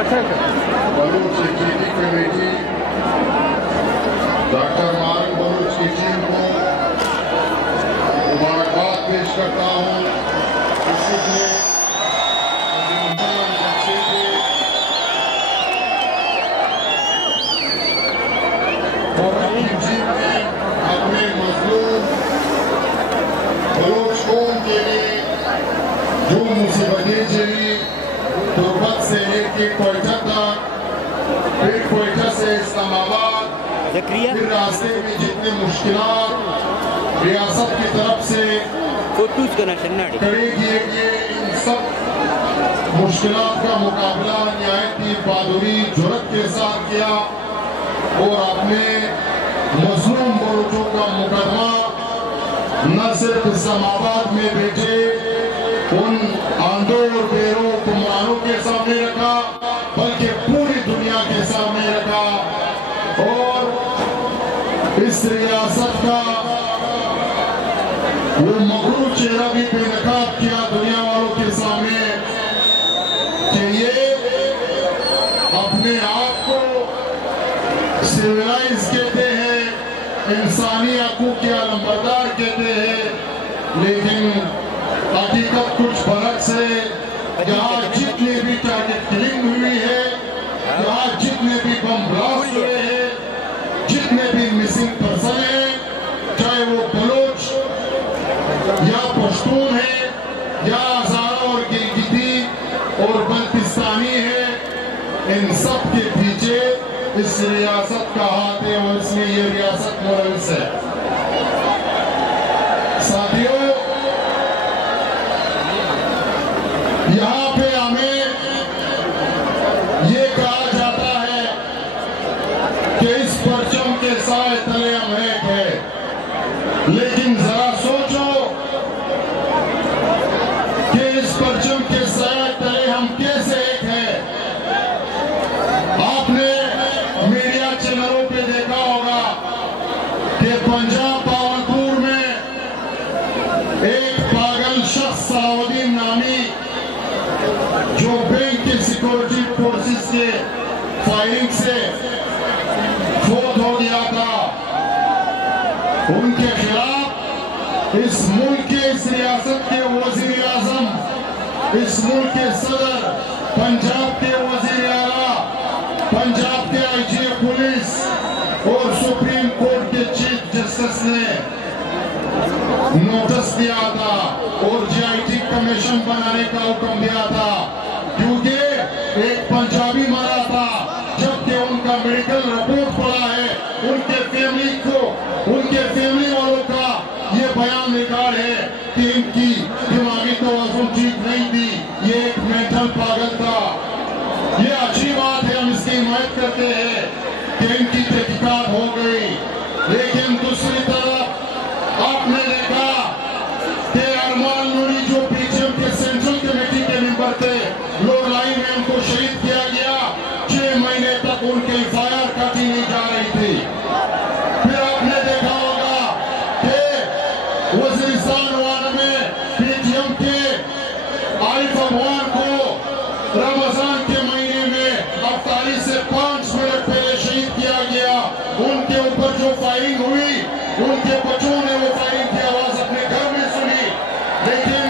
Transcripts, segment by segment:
Baloch activity committee doctor मारन बलूच की team को मुबारकबाद पेश करता हूँ। इसी के अपने मजलूम बलूच कौम के लिए जो मुसीबतें झेली तुर्बत से लेके कोयटा तक, फिर कोयटा से इस्लामाबाद, फिर रास्ते में जितने मुश्किलात रियासत की तरफ से खड़े किए गए, इन सब मुश्किलात का मुकाबला निहायती बहादुरी जुर्रत के साथ किया और अपने मजलूम बलूचों का मुकदमा न सिर्फ इस्लामाबाद में बैठे उन आंधों और बेरों हुक्मरानों के सामने रखा, बल्कि पूरी दुनिया के सामने रखा और इस रियासत का वो मगरूर चेहरा भी बेनकाब किया दुनिया वालों के सामने कि ये अपने आप को सिविलाइज कहते हैं, इंसानी हकूक के अलमबरदार कहते हैं, लेकिन हकीकत कुछ बरक्स है। यहाँ जितने भी टारगेट किलिंग हुई है, यहाँ जितने भी बम ब्लास्ट हुए हैं, जितने भी मिसिंग पर्सन है, चाहे वो बलोच या पश्तून है या हज़ारा और गिलगिती और बल्तिस्तानी है, इन सब के पीछे इस रियासत का हाथ है और इसलिए ये रियासत मुलविस है। साथियों, यहाँ पे हमें ये कहा जाता है कि इस परचम के साए तले हम एक है, लेकिन जरा सोचो कि इस परचम के साए तले हम कैसे एक हैं। आपने मीडिया चैनलों पे देखा होगा कि पंजाब पावलपुर में एक पागल शख्स सलाउद्दीन नामी जो बैंक के सिक्योरिटी फोर्सेस के फायरिंग से फौत हो गया था, उनके खिलाफ इस मुल्क के, इस रियासत के वजीर आजम, इस मुल्क के सदर, पंजाब के वजीर आला, पंजाब के आईजी पुलिस और सुप्रीम कोर्ट के चीफ जस्टिस ने नोटिस दिया था और जीआईटी कमीशन बनाने का हुक्म दिया था, क्योंकि एक पंजाबी मरा था, जबकि उनका मेडिकल रिपोर्ट पड़ा है, उनके फैमिली वालों का ये बयान रिकॉर्ड है कि इनकी दिमागी तवाज़ुन ठीक नहीं थी, ये एक मेंटल पागल था। ये अच्छी बात है, हम इसकी हिमायत करते हैं कि इनकी तहकीकात हो गई, लेकिन दूसरी तरफ आपने देखा कि अरमान नूरी जो पीछे के सेंट्रल कमेटी के मेंबर थे, लोरलाई में उनको शहीद किया गया, 6 महीने तक उनके एफआईआर काटी नहीं जा रही थी। फिर आपने देखा होगा कि वजीरिस्तान वार्ड में पीटीएम के आरिफ अफगान को रमजान के महीने में 48 से 5 मिनट पहले शहीद किया गया। उनके ऊपर जो फायरिंग हुई, उनके बच्चों ने वो फायरिंग की आवाज अपने घर में सुनी, लेकिन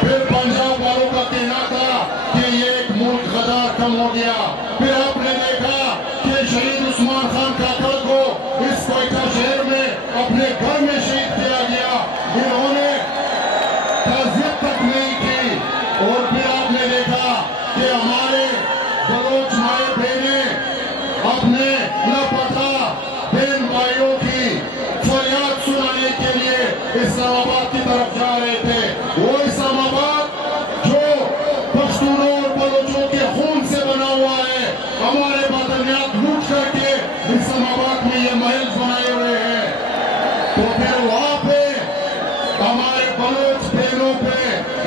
फिर पंजाब वालों का कहना था कि ये एक मुल्क गदार कम हो गया। फिर आपने देखा कि शहीद उस्मान खान काकड़ को इस कोयटा शहर में अपने घर में शहीद किया गया, इन्होंने ताज़ियत तक नहीं की। और फिर आपने देखा कि हमारे बलोच माए बहने अपने लापता बहन भाइयों की फरियाद सुनाने के लिए इस्लामाबाद की तरफ जा रहे थे। वो इस्लामाबाद जो पश्तूनों और बलोचों के खून से बना हुआ है, हमारे बादनियात लूट करके इस्लामाबाद में ये महल बनाए हुए हैं। तो फिर वहां पे हमारे बलोच बहनों पे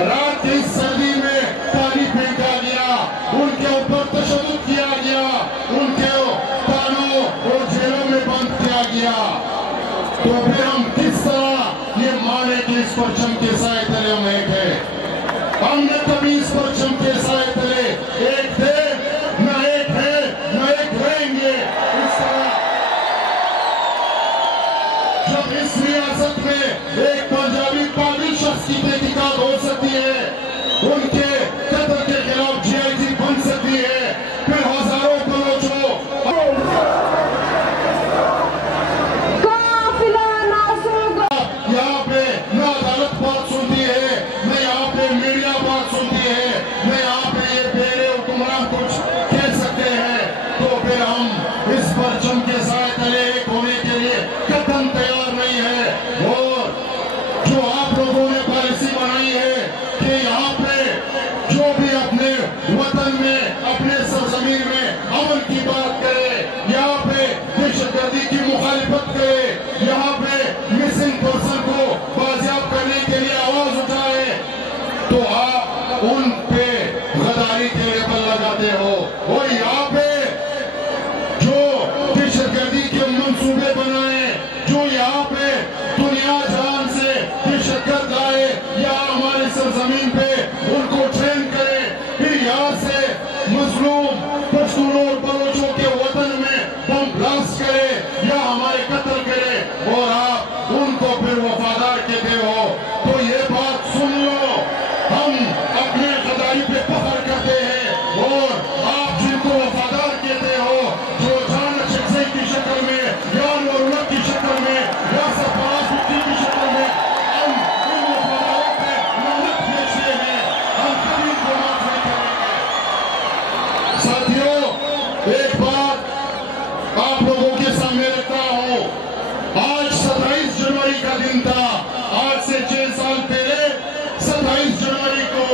रात की सर्दी में पानी फेंका गया, उनके ऊपर तशद्दुद किया गया, उनके थानों और जेलों में बंद किया गया। तो फिर हम किस तरह ये माने कि इस परचम के साए तले हम एक है? हमने कभी इस परचम के साए तले एक थे इस परचम के साथ तले एक होने के लिए कदम तैयार नहीं है। और जो आप लोगों ने पॉलिसी बनाई है कि यहाँ पे जो भी अपने वतन में, अपने सरजमीन में अमन की बात करे, यहाँ पे दहशतगर्दी की मुखालिफत करे, यहाँ पे मिसिंग पर्सन को बाजियाब करने के लिए आवाज उठाए, तो आप उन पे गद्दारी के लेबल लगाते हो। और यहाँ पे जो दहशतगर्दी के मंसूबे बनाए, जो यहाँ पे दुनिया जहान से दहशतगर्द लाए, या हमारे सरजमीन पे उनको ट्रेन करे, फिर यहाँ से मजलूम पश्तूनों और बलोचों के वतन में बम ब्लास्ट करे या हमारे कत्ल करे, और आप उनको फिर वफादार कहते हो। तो ये बात सुन लो, हम अपने गद्दारी पे फख्र करते हैं, और आप जिनको वफादार कहते हो, जो जान शख्सी की शक्ल में या नौरत की शक्ल में या सफारती की शक्ल में हम इन वफादारों पे मेहनत भेजते हैं, हम कभी इनको माफ नहीं करेंगे। साथियों, एक बात आप लोगों के सामने रखता हूं, आज 27 जनवरी का दिन था। आज से 6 साल पहले 27 जनवरी को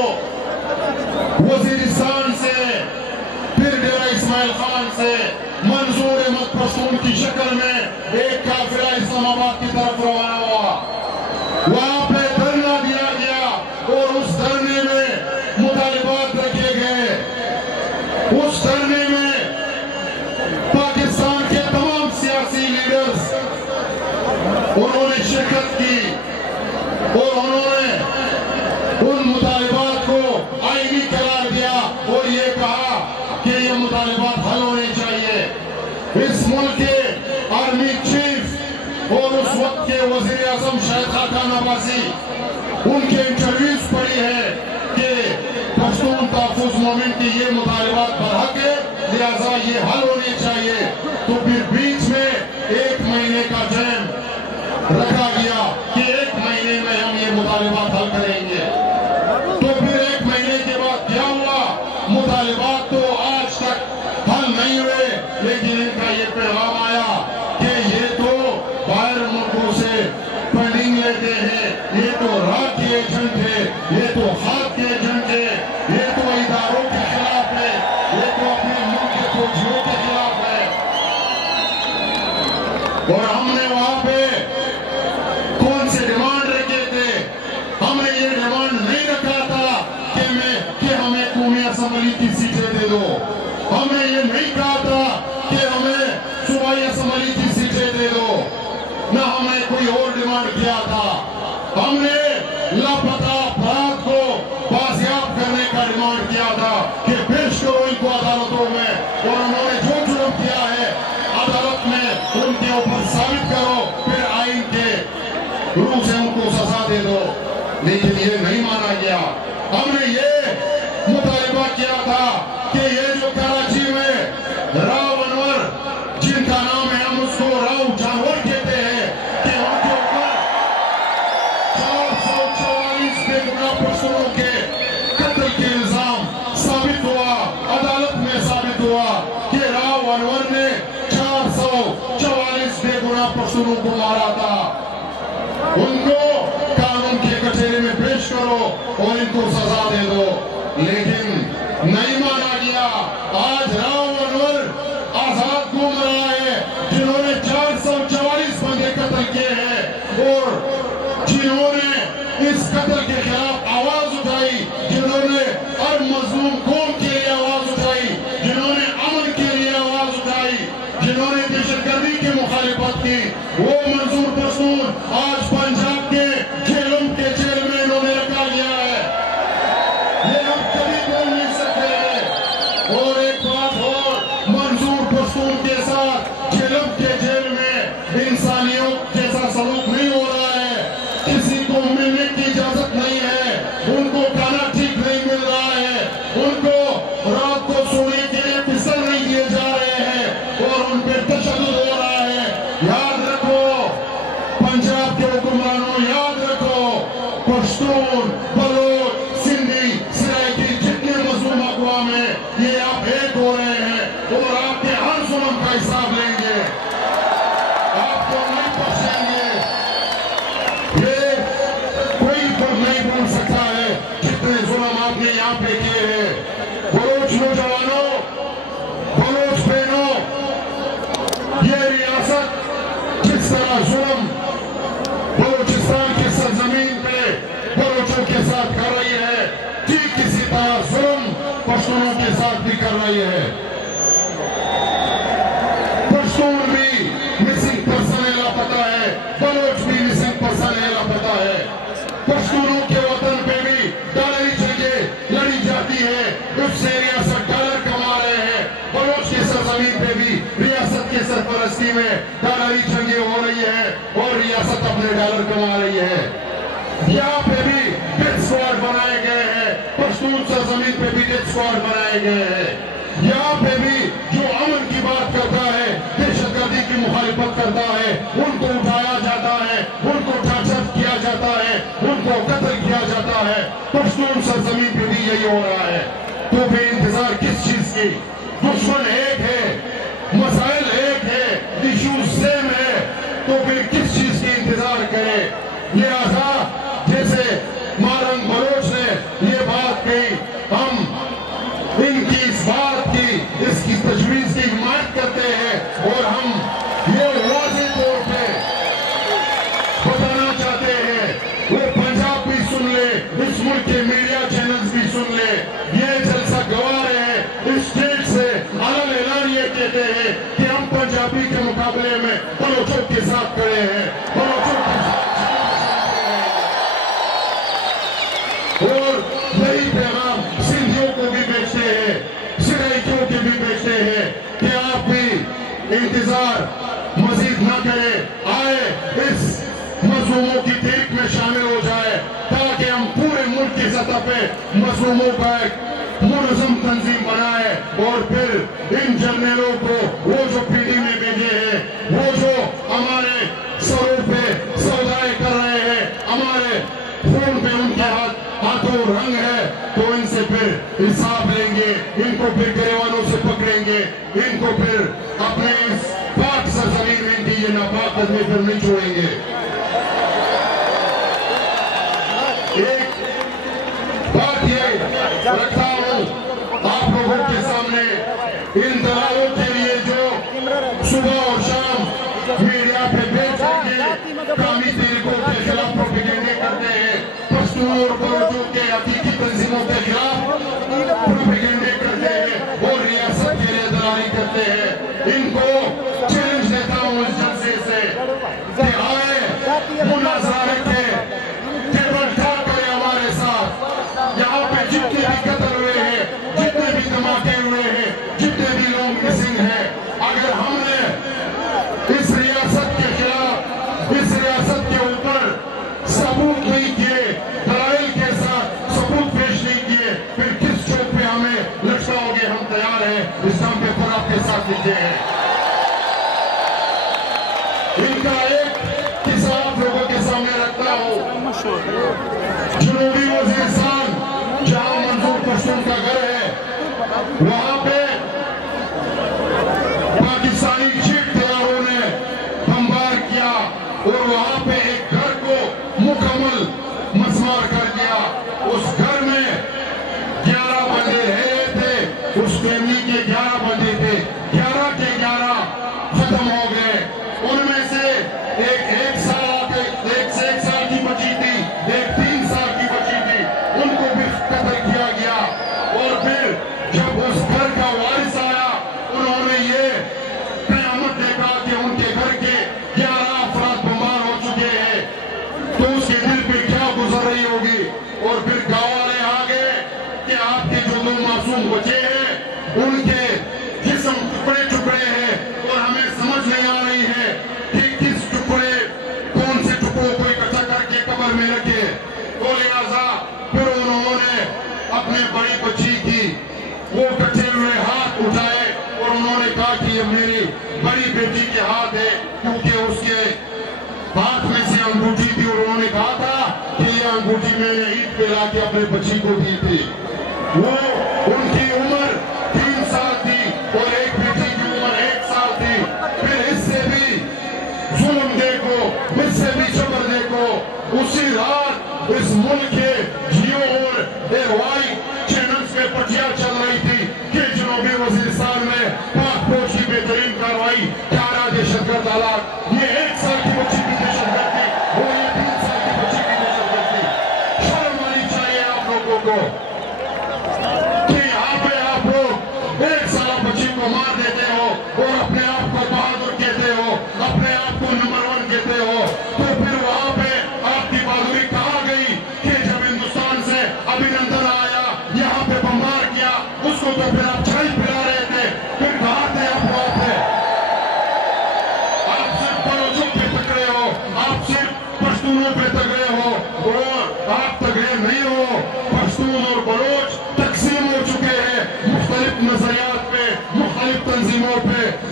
वजीरिस्तान से, फिर डेरा इस्माइल खान से मंजूर अहमद पश्तून की शक्ल में एक काफिला इस्लामाबाद की तरफ रवाना हुआ। वहां पे धरना दिया गया और उस धरने में मुतालिबात रखे गए। उस धरने में पाकिस्तान के तमाम सियासी लीडर्स उन्होंने शिरकत की और उन्होंने उन मुतालिबात को आईनी करार दिया और ये कहा कि ये मुतालिबात हल होने चाहिए। इस मुल्क के आर्मी चीफ और उस वक्त के वजीर आजम शाहिद खान अब्बासी, उनके इंटरव्यूज पढ़ी है कि पश्तून तहफ़्फ़ुज़ मोमेंट की ये मुतालिबात बरहक है, लिहाजा ये हल होने चाहिए। तो फिर बीच में 1 महीने का टाइम रखा गया कि 1 महीने में हम ये मुतालिबात हल करेंगे। तो फिर 1 महीने के बाद क्या हुआ? मुतालिबात तो आज तक हल नहीं हुए, लेकिन इनका ये पैगाम आया कि ये तो बाहर मुल्कों से फंडिंग लेते हैं, ये तो रात के एजेंट है, ये तो हाथ के एजेंट है, ये तो इदारों के खिलाफ है, ये तो अपने मुल्क के फौजियों के खिलाफ है। और हमने वहां पे कौन से डिमांड रखे थे? हमने ये डिमांड नहीं रखा था कि हमें कौमी असेंबली की सीटें दे दो। हमने ये नहीं कहा था कि हमें सूबाई असेंबली की सीटें दे दो, ना हमने कोई और डिमांड किया था। हमने लापता अफराद को बाजियाब करने का डिमांड किया था कि पेश करो इनको अदालतों में, और उन्होंने जो जुर्म किया है अदालत में उनके ऊपर साबित करो, फिर आइन के रूप से उनको सजा दे दो। लेकिन ये नहीं माना गया। हमने ये मुतालिबा किया था कि ये जो कराची में राव अनवर, जिनका नाम है हम उसको राव जानवर कहते हैं, कि उनके ऊपर 444 बेगुनाह पश्तूनों के कत्ल के इल्जाम साबित हुआ, अदालत में साबित हुआ कि राव अनवर ने 444 बेगुनाह पश्तूनों को मारा था। उनको कानून के कचहरे में पेश करो और इनको सजा दे दो, लेकिन नहीं माना गया। आज राव अनवर आजाद घूम रहा है, जिन्होंने 444 बंदे कत्ल किए हैं और जिन्होंने इस कत्ल के खिलाफ आवाज उठाई, जिन्होंने हर मजलूम कौम के लिए आवाज उठाई, जिन्होंने अमन के लिए आवाज उठाई, जिन्होंने दहशतगर्दी की मुखालिफत की, वो मंजूर पश्तून आज पंजाब के जेलों के जेल में इन्होंने रखा गया है। ये हम कभी तरह जुल्म बलूचिस्तान की सरजमीन पे बलूचों के साथ कर रही है, ठीक इसी तरह जुल्म पश्तूनों के साथ भी कर रही है। पश्तून भी मिसिंग पर्सन है, लापता है, बलोच भी मिसिंग पर्सन है, लापता है। पश्तूनों के वतन पे भी डॉलरी जंगें लड़ी जाती है, उससे रियासत डॉलर कमा रहे हैं। बलोच की सरजमीन पे भी रियासत के सरपरस्ती में डॉलरी जंगें हो रही है और रियासत अपने डॉलर कमा रही है। यहाँ पे भी डेथ स्क्वाड बनाए गए हैं, पश्तून सरजमीन पे भी डेथ स्क्वाड बनाए गए हैं। यहाँ पे भी जो अमन की बात करता है, दहशतगर्दी की मुखालिफत करता है, उनको उठाया जाता है, उनको टार्चर किया जाता है, उनको कत्ल किया जाता है। पश्तून सरजमीन पे भी यही हो रहा है। तो फिर इंतजार किस चीज की? दुश्मन एक है, मसाइल एक है, इश्यूज सेम है, तो फिर किस चीज की इंतजार करें? लिहाजा जैसे मारंग बलोच ने ये बात कही, हम इनकी इस बात की, इसकी तजवीज की हिमायत करते हैं और हम ये वाज़ेह तौर पे बताना चाहते हैं, वो पंजाब भी सुन ले, इस मुल्क के मीडिया चैनल्स भी सुन ले, ये जलसा गवाह है, इस स्टेट से अलग ऐलान ये कहते हैं कि हम पंजाबी के मुकाबले में बलोचों के साथ खड़े हैं, बलोचों के साथ। और यही पैगाम सिंधियों को भी बेचते हैं, सिराइकियों के भी बेचते हैं कि आप भी इंतजार मजीद न करें, आए इस मजलूमों की तहरीक में शामिल हो जाए, ताकि हम पूरे मुल्क की सतह पे मजलूमों का एक मुनज़्ज़म तंजीम बनाए और फिर इन जर्नलों को वो जो पीढ़ी में भेजे हैं, वो जो हमारे सरों पे सौदाएं कर रहे हैं, हमारे खून पे उनके हाथों रंग है, तो इनसे फिर हिसाब लेंगे, इनको फिर गिरवानों से पकड़ेंगे, इनको फिर अपने इस पाक सरजमीन में इनकी ये नापाक कदमी फिर नहीं छोड़ेंगे। एक बात ये रखता हूं आप लोगों के सामने, इन दलालों के लिए जो सुबह और शाम मीडिया पे बेच कामी तरीकों के खिलाफ प्रोपेगेंडे करते हैं, पश्तून और बलोचों के हकीकी तंजीमों के खिलाफ प्रोपेगेंडे करते हैं और रियासत के लिए दलाली करते हैं, इनको चैलेंज देता हूं इस जलसे से कि आए मुनाज़रा रखें, टेबल ठाक करें हमारे साथ। यहाँ पे जितने भी कत्ल हुए हैं, जितने भी धमाके हुए हैं, जितने भी लोग मिसिंग हैं, अगर हमने इस रियासत के खिलाफ, इस रियासत के ऊपर सबूत नहीं किए, दलाइल के साथ सबूत पेश नहीं किए, फिर किस चौक पे हमें लटकाओगे? हम तैयार हैं, इस नाम पेपर आपके साथ लिखे हैं। इनका एक किस्सा आप लोगों के सामने रखता हूं। जनूबी वजीरिस्तान जहां मंजूर पश्तून का घर है, वहां पे पाकिस्तानी चीफ तैयारों ने बमबार किया और वहां पे एक घर को मुकम्मल मस्मार कर दिया। उस घर में 11 बंदे रह रहे थे, उस फैमिली के 11 बंदे थे, 11 के 11 खत्म हो गए। उनमें से एक साल की बची थी, एक 3 साल की बची थी, उनको भी कत्ल किया गया। और फिर जब उस घर का वारिस आया, उन्होंने ये कयामत देखा कि उनके घर के 11 अफराद बीमार हो चुके हैं, तो उसके दिल पे क्या गुजर रही होगी। और फिर गाँव वाले आ गए कि आपके जो 2 मासूम बचे हैं, उनके जिस्म टुकड़े टुकड़े हैं और हमें समझ नहीं आ रही है कि किस टुकड़े, कौन से टुकड़ों को इकट्ठा करके कब्र में रखे। तो लिहाजा फिर उन्होंने अपने बड़ी बच्ची की वो कटे हुए हाथ उठाए और उन्होंने कहा कि ये मेरी बड़ी बेटी के हाथ है, क्योंकि उसके हाथ में से अंगूठी थी और उन्होंने कहा था कि ये अंगूठी मैंने ईद पे लाके अपने बच्ची को दी थी। वो उनकी उम्र 3 साल थी और एक बेटी की उम्र 1 साल थी। फिर इससे भी जुल्म देखो, इससे भी जबर देखो। उसी रात इस मुल्क के जियो और एयरवाई चैनल्स में पटिया चल रही थी कि जनूबी वजीरिस्तान में पाक फौज की बेहतरीन कार्रवाई, 11 दहशतगर्द हालात, ये 1 साल की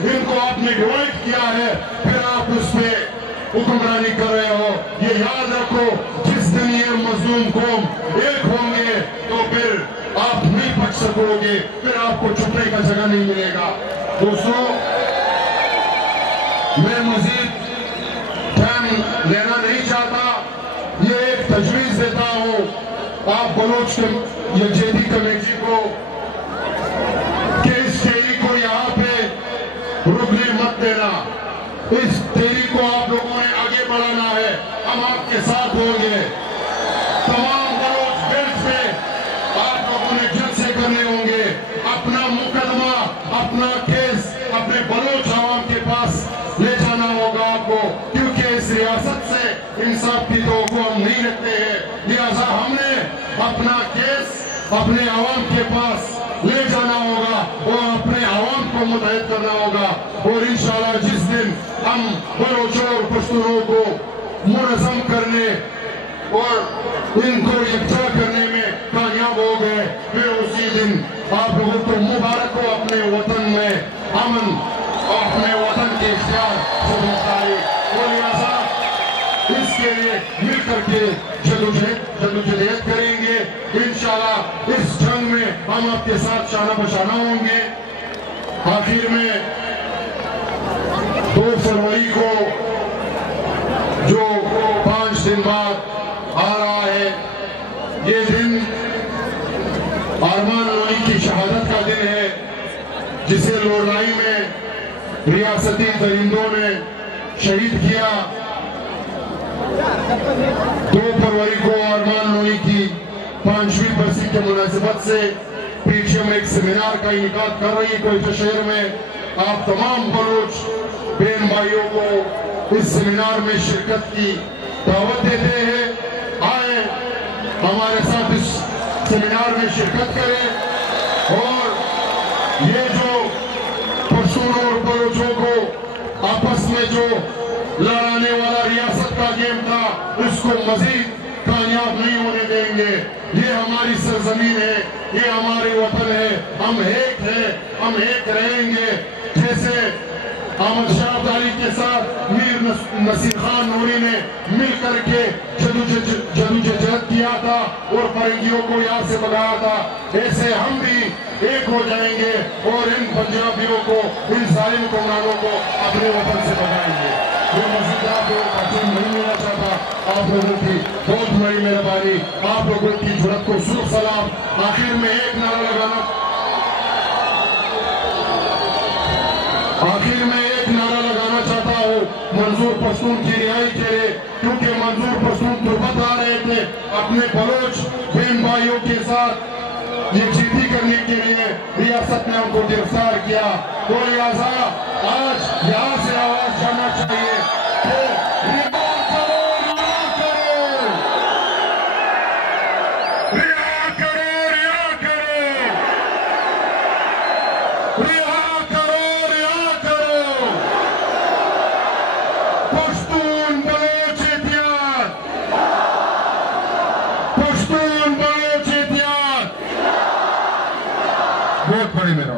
इनको आपने डिवाइड किया है, फिर आप उस पे हुक्मरानी कर रहे हो। ये याद रखो, जिस दिन ये मजलूम कौम एक होंगे तो फिर आप नहीं बच सकोगे, फिर आपको छुपने का जगह नहीं मिलेगा। दोस्तों, मैं मजीद टाइम लेना नहीं चाहता, ये एक तजवीज देता हूं आप बलोच यकजहती कमेटी को कि इस तेरी को यहाँ पे रुकने मत देना। इस तेरी को आप लोगों ने आगे बढ़ाना है, हम आपके साथ होंगे। तमाम बलोच बेल्ट पे आप लोगों ने जलसे करने होंगे, अपना मुकदमा, अपना केस अपने बलोच आवाम के पास ले जाना होगा आपको, क्योंकि इस रियासत से इंसाफ की तो हम नहीं रखते हैं। लिहाजा हमने अपना केस अपने आवाम के पास ले जाना होगा और अपने आवाम को मुतहद करना होगा। और इंशाल्लाह जिस दिन हम बलोचों और पश्तूनों को मुनज़्ज़म करने और इनको यकजा करने में कामयाब हो गए, फिर उसी दिन आप लोगों को मुबारक हो अपने वतन में अमन और अपने वतन के इख्तियार से मुताबिक। इसके लिए मिलकर के जदोजहद करेंगे। इंशाल्लाह इस जंग में हम आपके साथ शाना बशाना होंगे। आखिर में 2 फरवरी को जो 5 दिन बाद आ रहा है, ये दिन अरमान लोई की शहादत का दिन है, जिसे लोरलाई में रियासती दरिंदों ने शहीद किया। 2 फरवरी को अरमान लोई की 5वीं बरसी के मुनासिबत से पीटीएम एक सेमिनार का इनेकाद कर रही है कोयटा शहर में। आप तमाम बलोच बहन भाइयों को इस सेमिनार में शिरकत की दावत देते हैं। आए हमारे साथ इस सेमिनार में शिरकत करें और ये जो पश्तूनों और बलोचों को आपस में जो लड़ाने वाला रियासत का गेम था, उसको मजीद कामयाब नहीं होने देंगे। ये हमारी सरजमीन है, ये हमारे वतन है, हम एक हैं, हम एक रहेंगे। जैसे अहमद शाह अब्दाली के साथ मीर नसीर खान नूरी ने मिल करके जदोजहद किया था और फरंगियों को यहाँ से भगाया था, ऐसे हम भी एक हो जाएंगे और इन पंजाबियों को, इन जालिम हुक्मरानों को अपने वतन से भगाएंगे। ये मजीद आप लोगों का टाइम नहीं मिलना चाहता। आप लोगों की बहुत बड़ी मेहरबानी, आप लोगों की जुर्रत को सुख सलाम। आखिर में एक नारा लगाना चाहता हूँ मंजूर पश्तून की रिहाई के लिए, क्योंकि मंजूर पश्तून तुर्बत आ रहे थे अपने बलोच बहन भाइयों के साथ यकजहती करने के लिए, रियासत ने उनको गिरफ्तार किया। तो लिहाजा आज यहाँ से आवाज जाना चाहिए कि बहुत बड़ी मेरा